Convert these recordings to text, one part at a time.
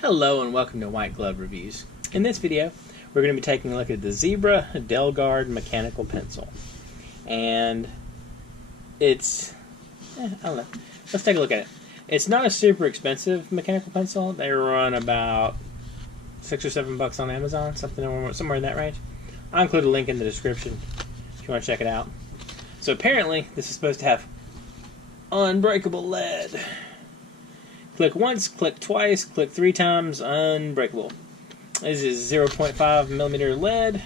Hello and welcome to White Glove Reviews. In this video, we're going to be taking a look at the Zebra DelGuard mechanical pencil. And it's, I don't know, let's take a look at it. It's not a super expensive mechanical pencil. They run about $6 or $7 on Amazon, somewhere in that range. I'll include a link in the description if you want to check it out. So apparently, this is supposed to have unbreakable lead. Click once, click twice, click 3 times, unbreakable. This is 0.5 millimeter lead.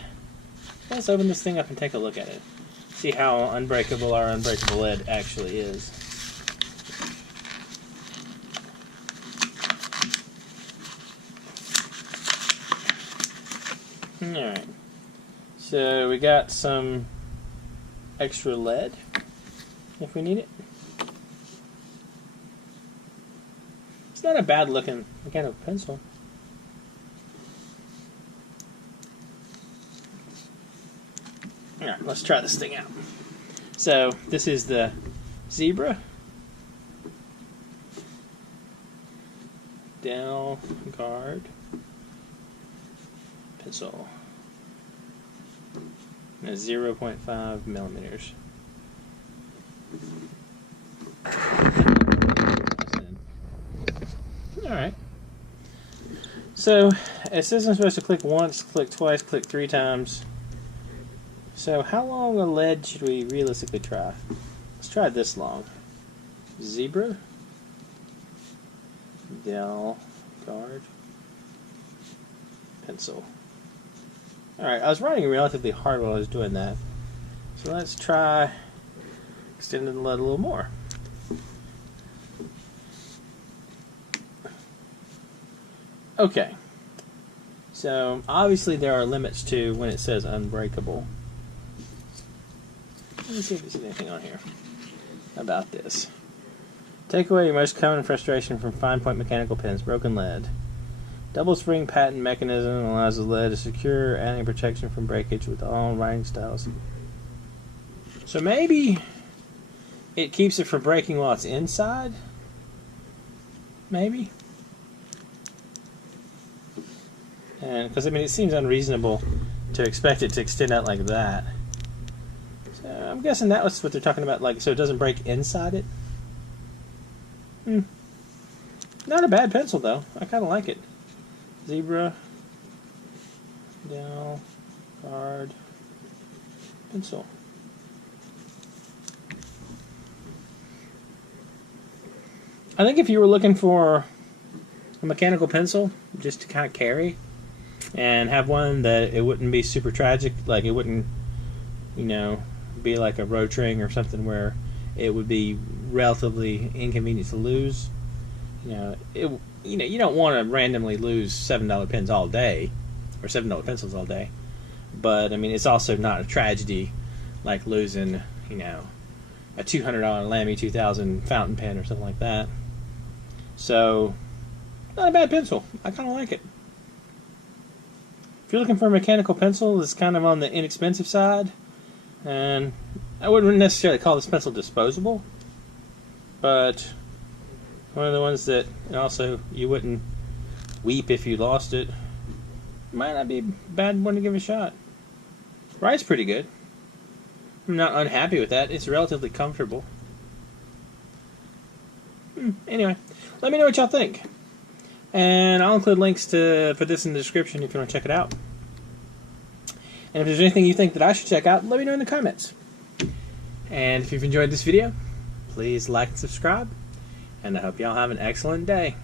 Let's open this thing up and take a look at it. See how unbreakable our unbreakable lead actually is. Alright. So we got some extra lead if we need it. It's not a bad looking mechanical pencil. Alright, let's try this thing out. So, this is the Zebra DelGuard pencil. And it's 0.5 millimeters. Alright. So, it says I'm supposed to click once, click twice, click 3 times. So, how long a lead should we realistically try? Let's try this long. Zebra DelGuard pencil. Alright, I was writing relatively hard while I was doing that. So let's try extending the lead a little more. Okay, so obviously there are limits to when it says unbreakable. Let me see if there's anything on here about this. Take away your most common frustration from fine point mechanical pens, broken lead. Double spring patent mechanism allows the lead to secure, adding protection from breakage with all writing styles. So maybe it keeps it from breaking while it's inside? Maybe? And because I mean, it seems unreasonable to expect it to extend out like that. So I'm guessing that was what they're talking about, like so it doesn't break inside it. Not a bad pencil though. I kind of like it. Zebra DelGuard pencil. I think if you were looking for a mechanical pencil just to kind of carry and have one that it wouldn't be super tragic, like it wouldn't, you know, be like a Rotring or something where it would be relatively inconvenient to lose. You don't want to randomly lose $7 pens all day or $7 pencils all day. But I mean, it's also not a tragedy like losing, you know, a $200 Lamy 2000 fountain pen or something like that. So, not a bad pencil. I kind of like it. If you're looking for a mechanical pencil that's kind of on the inexpensive side, and I wouldn't necessarily call this pencil disposable, but one of the ones that also you wouldn't weep if you lost it, might not be a bad one to give a shot. Writes pretty good. I'm not unhappy with that. It's relatively comfortable. Anyway, let me know what y'all think. And I'll include links for this in the description if you want to check it out. And if there's anything you think that I should check out, let me know in the comments. And if you've enjoyed this video, please like and subscribe. And I hope y'all have an excellent day.